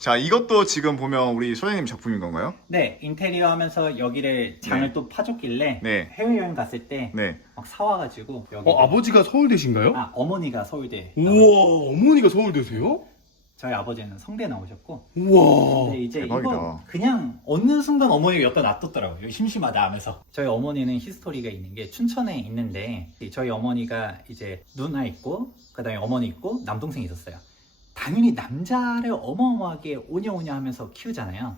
자, 이것도 지금 보면 우리 소장님 작품인 건가요? 네, 인테리어 하면서 여기를 장을 네. 또 파줬길래 네. 해외여행 갔을 때 네. 막 사와가지고 여기 아버지가 서울대신가요? 어머니가 서울대 우와, 어머니가 서울대세요? 저희 아버지는 성대 나오셨고 우와. 근데 이제 대박이다. 이거 그냥 어느 순간 어머니가 여기다 놔뒀더라고요. 심심하다 하면서. 저희 어머니는 히스토리가 있는 게 춘천에 있는데 저희 어머니가 이제 누나 있고 그다음에 어머니 있고 남동생이 있었어요. 당연히 남자를 어마어마하게 오냐오냐 하면서 키우잖아요.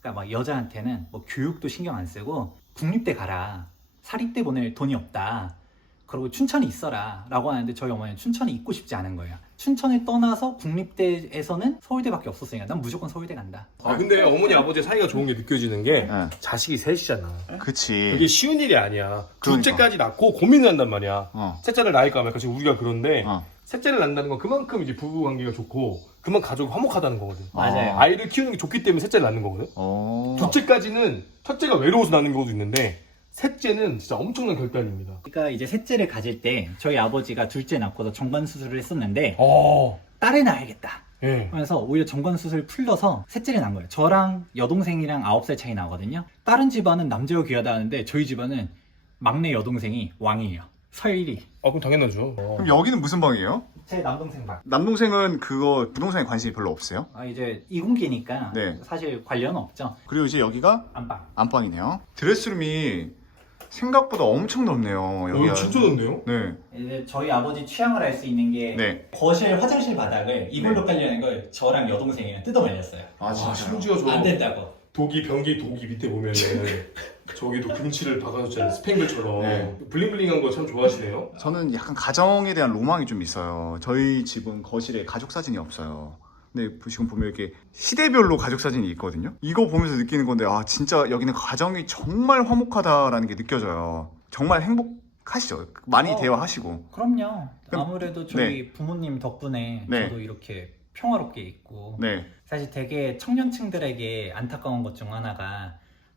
그러니까 막 여자한테는 뭐 교육도 신경 안 쓰고 국립대 가라. 사립대 보낼 돈이 없다. 그리고 춘천에 있어라 라고 하는데 저희 어머니는 춘천에 있고 싶지 않은 거예요. 춘천을 떠나서 국립대에서는 서울대밖에 없었으니까 난 무조건 서울대 간다. 근데 어머니 아버지 사이가 좋은 게 느껴지는 게 네. 자식이 셋이잖아. 그치. 그게 쉬운 일이 아니야. 그러니까. 둘째까지 낳고 고민을 한단 말이야. 어. 셋째를 낳을까 말까 지금 우리가 그런데 어. 셋째를 낳는다는 건 그만큼 이제 부부 관계가 좋고 그만큼 가족이 화목하다는 거거든. 맞아요. 아이를 키우는 게 좋기 때문에 셋째를 낳는 거거든. 둘째까지는 첫째가 외로워서 낳는 경우도 있는데 셋째는 진짜 엄청난 결단입니다. 그러니까 이제 셋째를 가질 때 저희 아버지가 둘째 낳고서 정관 수술을 했었는데 어. 딸을 낳아야겠다. 예. 그래서 오히려 정관 수술 풀러서 셋째를 낳은 거예요. 저랑 여동생이랑 9살 차이 나거든요. 다른 집안은 남자가 귀하다 하는데 저희 집안은 막내 여동생이 왕이에요. 서일이. 그럼 당연하죠. 그럼 여기는 무슨 방이에요? 제 남동생 방. 남동생은 그거 부동산에 관심이 별로 없어요? 이제 이공계니까 네. 사실 관련은 없죠. 그리고 이제 여기가 안방. 안방이네요. 드레스룸이 생각보다 엄청 넓네요. 여기가. 진짜 넓네요. 네. 이제 저희 아버지 취향을 알 수 있는 게 네. 거실 화장실 바닥을 이걸로 깔려는 걸 저랑 여동생이랑 뜯어말렸어요. 아, 진짜. 심지어 저 안 된다고. 변기 독이 밑에 보면은 저기도 금칠을 박아줬잖아요. 스팽글처럼. 네. 블링블링한 거 참 좋아하시네요. 저는 약간 가정에 대한 로망이 좀 있어요. 저희 집은 거실에 가족 사진이 없어요. 근데 지금 보면 이렇게 시대별로 가족 사진이 있거든요. 이거 보면서 느끼는 건데, 아, 진짜 여기는 가정이 정말 화목하다라는 게 느껴져요. 정말 행복하시죠? 많이 대화하시고. 그럼요. 아무래도 저희 네. 부모님 덕분에 네. 저도 이렇게 평화롭게 있고 네. 사실 되게 청년층들에게 안타까운 것 중 하나가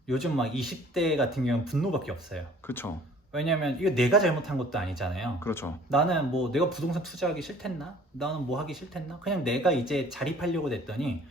요즘 막 20대 같은 경우는 분노밖에 없어요. 그렇죠. 왜냐면 이거 내가 잘못한 것도 아니잖아요. 그렇죠. 나는 뭐 내가 부동산 투자하기 싫댔나? 나는 뭐 하기 싫댔나? 그냥 내가 이제 자립하려고 됐더니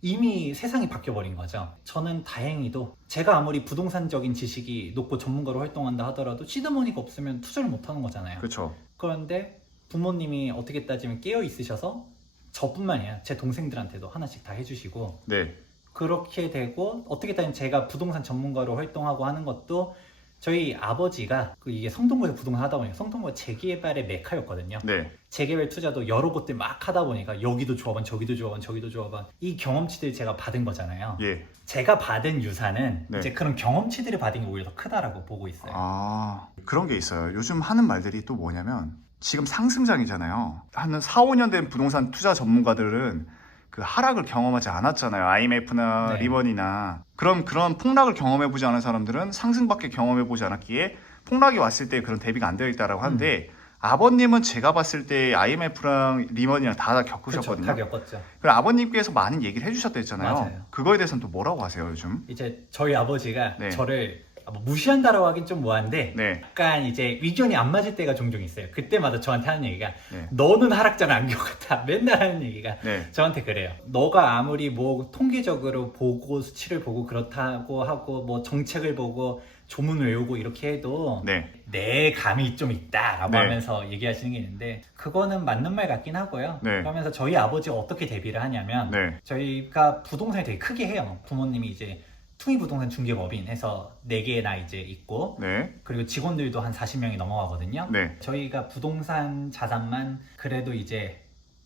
이미 세상이 바뀌어버린 거죠. 저는 다행히도 제가 아무리 부동산적인 지식이 높고 전문가로 활동한다 하더라도 시드머니가 없으면 투자를 못하는 거잖아요. 그렇죠. 그런데 부모님이 어떻게 따지면 깨어 있으셔서 저뿐만 아니라 제 동생들한테도 하나씩 다 해주시고 네. 그렇게 되고 어떻게 따지면 제가 부동산 전문가로 활동하고 하는 것도 저희 아버지가 이게 성동구에서 부동산 하다 보니까 성동구가 재개발의 메카였거든요. 네. 재개발 투자도 여러 곳들 막 하다 보니까 여기도 조합원 저기도 조합원 저기도 조합원 이 경험치들 제가 받은 거잖아요. 예. 제가 받은 유산은 네. 이제 그런 경험치들을 받은 게 오히려 더 크다라고 보고 있어요. 아, 그런 게 있어요. 요즘 하는 말들이 또 뭐냐면, 지금 상승장이잖아요. 한 4, 5년 된 부동산 투자 전문가들은 그 하락을 경험하지 않았잖아요. IMF나 네. 리먼이나. 그런 폭락을 경험해보지 않은 사람들은 상승밖에 경험해보지 않았기에 폭락이 왔을 때 그런 대비가 안 되어 있다라고 하는데, 아버님은 제가 봤을 때 IMF랑 리먼이랑 다 겪으셨거든요. 다 겪었죠. 그리고 아버님께서 많은 얘기를 해주셨댔잖아요. 맞아요. 그거에 대해서는 또 뭐라고 하세요, 요즘? 이제 저희 아버지가 네. 저를 뭐 무시한다라고 하긴 좀 뭐한데 네. 약간 이제 의견이 안 맞을 때가 종종 있어요. 그때마다 저한테 하는 얘기가 네. 너는 하락장을 안 겪었다. 맨날 하는 얘기가 네. 저한테 그래요. 너가 아무리 뭐 통계적으로 보고 수치를 보고 그렇다고 하고 뭐 정책을 보고 조문을 외우고 이렇게 해도 네. 내 감이 좀 있다라고 네. 하면서 얘기하시는 게 있는데 그거는 맞는 말 같긴 하고요. 네. 그러면서 저희 아버지가 어떻게 대비를 하냐면 네. 저희가 부동산을 되게 크게 해요. 부모님이 이제 투미부동산 중개법인 해서 4개나 이제 있고 네. 그리고 직원들도 한 40명이 넘어가거든요. 네. 저희가 부동산 자산만 그래도 이제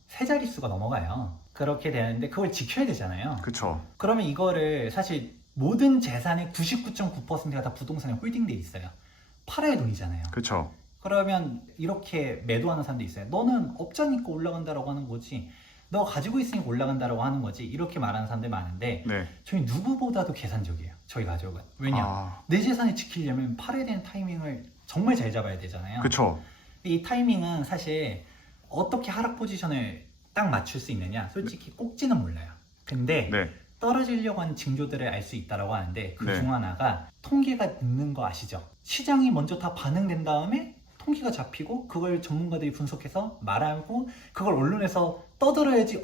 세 자릿수가 넘어가요. 그렇게 되는데 그걸 지켜야 되잖아요. 그쵸. 그러면 이거를 사실 모든 재산의 99.9%가 다 부동산에 홀딩돼 있어요. 팔아야 돈이잖아요. 그쵸. 그러면 이렇게 매도하는 사람도 있어요. 너는 업자니까 올라간다라고 하는 거지. 너 가지고 있으니까 올라간다라고 하는 거지. 이렇게 말하는 사람들 많은데 네. 저희 누구보다도 계산적이에요. 저희 가족은. 왜냐? 아, 내 재산을 지키려면 팔아야 되는 타이밍을 정말 잘 잡아야 되잖아요. 그쵸. 이 타이밍은 사실 어떻게 하락 포지션을 딱 맞출 수 있느냐? 솔직히 꼭지는 몰라요. 근데 네. 떨어지려고 하는 징조들을 알 수 있다고 하는데 그 네. 중 하나가 통계가 늦는 거 아시죠? 시장이 먼저 다 반응된 다음에 통계가 잡히고 그걸 전문가들이 분석해서 말하고 그걸 언론에서 떠들어야지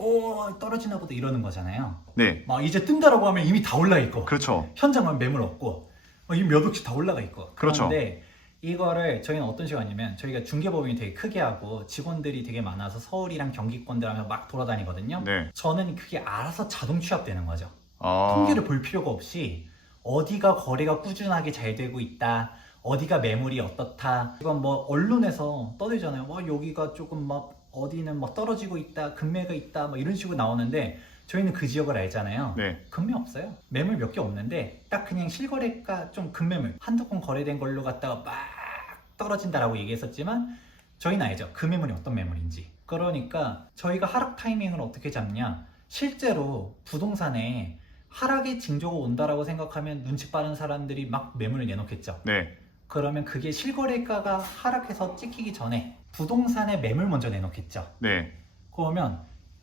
떨어지나 보다 이러는 거잖아요. 네. 막 이제 뜬다라고 하면 이미 다 올라 있고 그렇죠. 현장만 매물 없고 이미 몇 억씩 다 올라가 있고. 그렇죠. 그런데 이거를 저희는 어떤 식으로 하냐면 저희가 중개법인이 되게 크게 하고 직원들이 되게 많아서 서울이랑 경기권들 하면 막 돌아다니거든요. 네. 저는 그게 알아서 자동 취합되는 거죠. 아. 통계를 볼 필요가 없이 어디가 거래가 꾸준하게 잘 되고 있다, 어디가 매물이 어떻다. 이건 뭐 언론에서 떠들잖아요. 여기가 조금 막 어디는 막 떨어지고 있다, 금매가 있다, 막 이런 식으로 나오는데 저희는 그 지역을 알잖아요. 네. 금매 없어요. 매물 몇 개 없는데 딱 그냥 실거래가 좀 금매물 한두 건 거래된 걸로 갖다가 막 떨어진다라고 얘기했었지만 저희는 알죠. 그 매물이 어떤 매물인지. 그러니까 저희가 하락 타이밍을 어떻게 잡냐. 실제로 부동산에 하락의 징조가 온다라고 생각하면 눈치 빠른 사람들이 막 매물을 내놓겠죠. 네. 그러면 그게 실거래가가 하락해서 찍히기 전에 부동산에 매물 먼저 내놓겠죠. 네. 그러면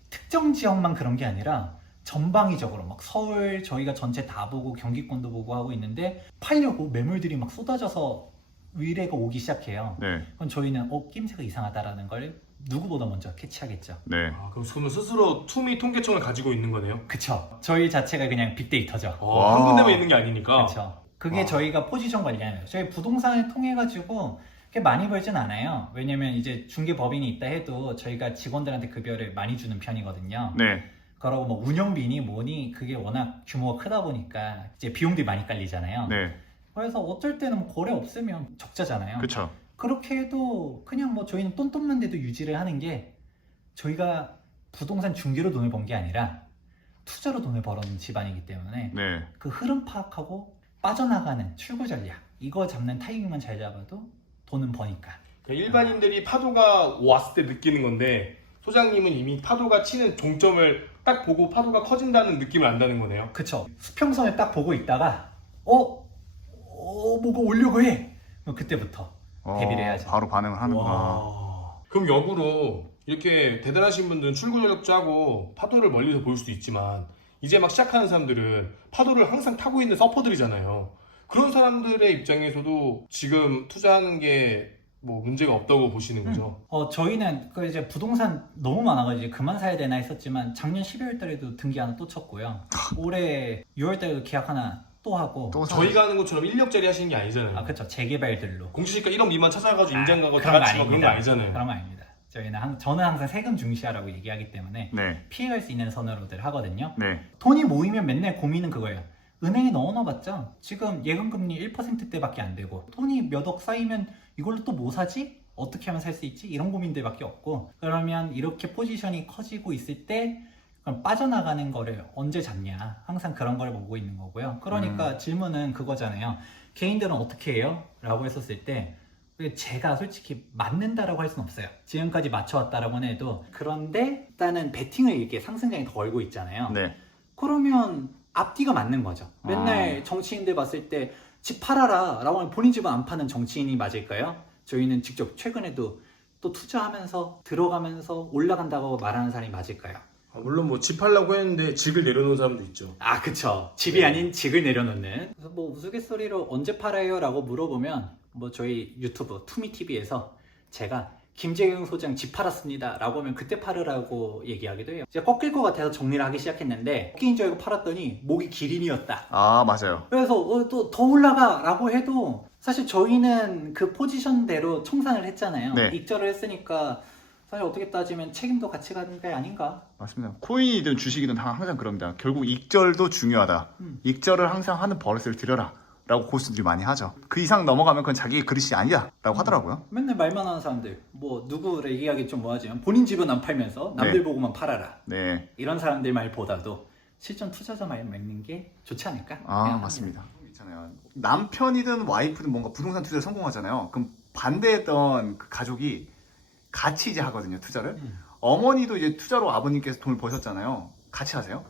특정 지역만 그런 게 아니라 전방위적으로 막 서울 저희가 전체 다 보고 경기권도 보고 하고 있는데 팔려고 매물들이 막 쏟아져서 위례가 오기 시작해요. 네. 그럼 저희는 낌새가 이상하다라는 걸 누구보다 먼저 캐치하겠죠. 네. 그럼 저는 스스로 투미 통계청을 가지고 있는 거네요. 그쵸. 저희 자체가 그냥 빅데이터죠. 와. 한 군데만 있는 게 아니니까. 그쵸. 그게 와. 저희가 포지션 관리하는 거예요. 저희 부동산을 통해 가지고 그렇게 많이 벌진 않아요. 왜냐면 이제 중개법인이 있다 해도 저희가 직원들한테 급여를 많이 주는 편이거든요. 네. 그러고 뭐 운영비니 뭐니 그게 워낙 규모가 크다 보니까 이제 비용들이 많이 깔리잖아요. 네. 그래서 어쩔 때는 뭐 거래 없으면 적자잖아요. 그렇죠. 그렇게 해도 그냥 뭐 저희는 똔똔만 돼도 유지를 하는 게 저희가 부동산 중개로 돈을 번 게 아니라 투자로 돈을 벌어놓은 집안이기 때문에 네. 그 흐름 파악하고 빠져나가는 출구 전략 이거 잡는 타이밍만 잘 잡아도 돈은 버니까. 그러니까 일반인들이 파도가 왔을 때 느끼는 건데 소장님은 이미 파도가 치는 종점을 딱 보고 파도가 커진다는 느낌을 안다는 거네요. 그쵸. 수평선을 딱 보고 있다가 뭐가 오려고 해. 그럼 그때부터 대비를 해야죠. 바로 반응을 하는구나. 와. 그럼 역으로 이렇게 대단하신 분들은 출구 전략 짜고 파도를 멀리서 볼 수도 있지만 이제 막 시작하는 사람들은 파도를 항상 타고 있는 서퍼들이잖아요. 그런 사람들의 입장에서도 지금 투자하는 게 뭐 문제가 없다고 보시는 거죠? 저희는 그 이제 부동산 너무 많아가지고 이제 그만 사야 되나 했었지만 작년 12월 달에도 등기 하나 또 쳤고요. 올해 6월 달에도 계약 하나 또 하고. 또 저희가 하는 것처럼 1력짜리 하시는 게 아니잖아요. 그쵸. 재개발들로. 공시지가 1억 미만 찾아가지고 임장 가고 다 그런 거 같이 막 그런 거 아닙니다. 아니잖아요. 그런 거 아닙니다. 저는 항상 세금 중시하라고 얘기하기 때문에 네. 피해갈 수 있는 선으로들 하거든요. 네. 돈이 모이면 맨날 고민은 그거예요. 은행에 넣어놔봤자 지금 예금금리 1%대밖에 안 되고 돈이 몇 억 쌓이면 이걸로 또 뭐 사지? 어떻게 하면 살 수 있지? 이런 고민들밖에 없고 그러면 이렇게 포지션이 커지고 있을 때 그럼 빠져나가는 거를 언제 잡냐 항상 그런 걸 보고 있는 거고요. 그러니까 질문은 그거잖아요. 개인들은 어떻게 해요? 라고 했었을 때 제가 솔직히 맞는다라고 할 수는 없어요. 지금까지 맞춰왔다라고는 해도 그런데 일단은 베팅을 이렇게 상승장에 걸고 있잖아요. 네. 그러면 앞뒤가 맞는 거죠. 맨날 정치인들 봤을 때 집 팔아라 라고 하면 본인 집은 안 파는 정치인이 맞을까요? 저희는 직접 최근에도 또 투자하면서 들어가면서 올라간다고 말하는 사람이 맞을까요? 물론 뭐 집 하려고 했는데 직을 내려놓은 사람도 있죠. 그쵸. 집이 아닌 직을 내려놓는. 그래서 뭐 우스갯소리로 언제 팔아요? 라고 물어보면 뭐 저희 유튜브 투미TV에서 제가 김재경 소장 집 팔았습니다 라고 하면 그때 팔으라고 얘기하기도 해요. 제가 꺾일 것 같아서 정리를 하기 시작했는데 꺾인 줄 알고 팔았더니 목이 기린이었다. 맞아요. 그래서 또 더 올라가 라고 해도 사실 저희는 그 포지션대로 청산을 했잖아요. 네. 익절을 했으니까 사실 어떻게 따지면 책임도 같이 가는 게 아닌가. 맞습니다. 코인이든 주식이든 항상 그럽니다. 결국 익절도 중요하다. 익절을 항상 하는 버릇을 들여라. 라고 고수들이 많이 하죠. 그 이상 넘어가면 그건 자기의 그릇이 아니야 라고 하더라고요. 맨날 말만 하는 사람들 뭐 누구를 얘기하기 좀 뭐하지만 본인 집은 안 팔면서 남들 네. 보고만 팔아라. 네. 이런 사람들 말보다도 실전 투자자 말 맺는 게 좋지 않을까? 맞습니다. 있잖아요. 남편이든 와이프든 뭔가 부동산 투자에 성공하잖아요. 그럼 반대했던 그 가족이 같이 이제 하거든요, 투자를. 어머니도 이제 투자로 아버님께서 돈을 버셨잖아요. 같이 하세요?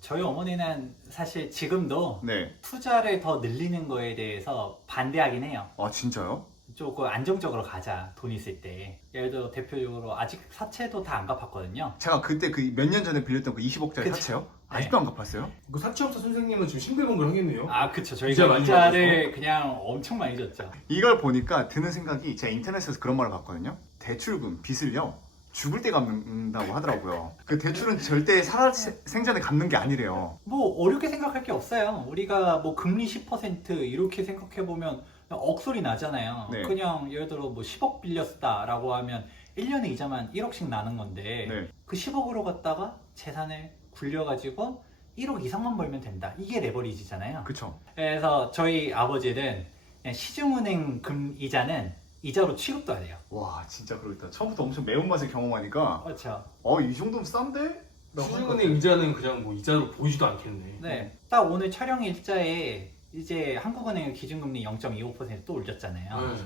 저희 어머니는 사실 지금도 네. 투자를 더 늘리는 거에 대해서 반대하긴 해요. 진짜요? 조금 안정적으로 가자, 돈 있을 때. 예를 들어 대표적으로 아직 사채도 다 안 갚았거든요. 제가 그때 그 몇 년 전에 빌렸던 그 20억짜리 그쵸. 사채요? 아직도 안 갚았어요? 그 사채업자 선생님은 지금 싱글벙글 하겠네요. 아 그쵸. 이자 저희가 많이 이자를 그냥 엄청 많이 줬죠. 이걸 보니까 드는 생각이 제가 인터넷에서 그런 말을 봤거든요. 대출금, 빚을요. 죽을 때 갚는다고 하더라고요. 그 대출은 절대 살아 생전에 갚는 게 아니래요. 뭐 어렵게 생각할 게 없어요. 우리가 뭐 금리 10% 이렇게 생각해 보면 억소리 나잖아요. 네. 그냥 예를 들어 뭐 10억 빌렸다라고 하면 1년에 이자만 1억씩 나는 건데 네. 그 10억으로 갖다가 재산을 굴려가지고 1억 이상만 벌면 된다. 이게 레버리지잖아요. 그쵸. 그래서 저희 아버지는 그냥 시중은행 금 이자는 이자로 취급도 안 해요. 와 진짜 그러겠다. 처음부터 엄청 매운맛을 경험하니까 그렇죠. 이 정도면 싼데? 시중은행 이자는 그냥 뭐 이자로 보이지도 않겠네. 네. 딱 오늘 촬영 일자에 이제 한국은행 기준금리 0.25%또 올렸잖아요. 네.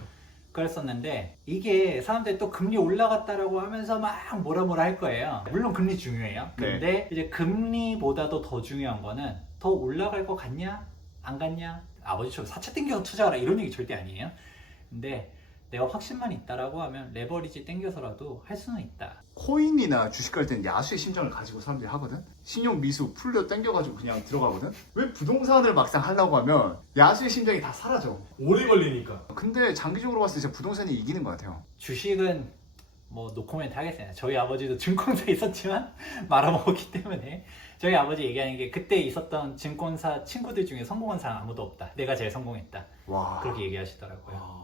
그랬었는데 이게 사람들이 또 금리 올라갔다라고 하면서 막 뭐라 할 거예요. 물론 금리 중요해요. 근데 이제 금리보다도 더 중요한 거는 더 올라갈 것 같냐 안 같냐, 아버지처럼 사채 땡겨서 투자하라 이런 얘기 절대 아니에요. 근데 내가 확신만 있다라고 하면 레버리지 땡겨서라도 할 수는 있다. 코인이나 주식 갈 때는 야수의 심정을 가지고 사람들이 하거든? 신용 미수 풀려 땡겨가지고 그냥 들어가거든? 왜 부동산을 막상 하려고 하면 야수의 심정이 다 사라져. 오래 걸리니까. 근데 장기적으로 봤을 때 진짜 부동산이 이기는 것 같아요. 주식은 뭐 노코멘트 하겠습니다. 저희 아버지도 증권사에 있었지만 말아먹었기 때문에 저희 아버지 얘기하는 게 그때 있었던 증권사 친구들 중에 성공한 사람 아무도 없다. 내가 제일 성공했다. 와. 그렇게 얘기하시더라고요.